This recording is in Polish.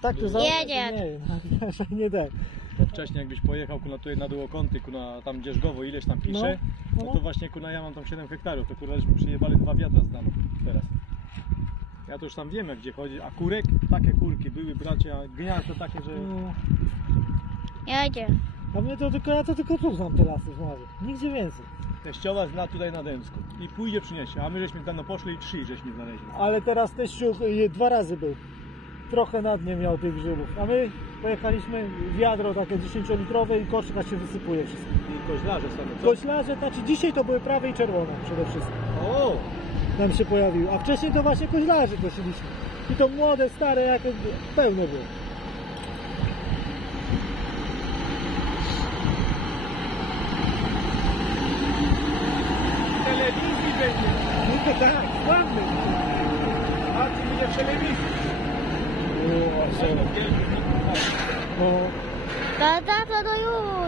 Tak to Jedzie. Nie tak. Bo wcześniej jakbyś pojechał tutaj na Dołokąty, tam Dzierżgowo, ileś tam pisze, no to właśnie ja mam tam 7 hektarów, to kurwa żeśmy przyjebali 2 wiadra z damy teraz. Ja to już tam wiem, jak gdzie chodzi, a kurek, takie kurki były, bracia, gniazda takie, że... Jedzie. A mnie to tylko, ja to tylko tu znam te lasy w Mazur. Nigdzie więcej. Teściowa zna tutaj na Dębsku i pójdzie przyniesie, a my żeśmy tam poszli i 3 żeśmy znaleźli. Ale teraz teściu 2 razy był. Trochę na dnie miał tych grzybów. A my pojechaliśmy wiadro takie 10-litrowe i koszka się wysypuje wszystko. I koźlarze same, co? Koślarze, znaczy dzisiaj to były prawe i czerwone przede wszystkim. O! Nam się pojawiły. A wcześniej to właśnie koźlarzy kosiliśmy. I to młode, stare, jak pełno było. Telewizji będzie! No to tak, sławny. A ty mnie w telewizji! O, O, Tata, to już.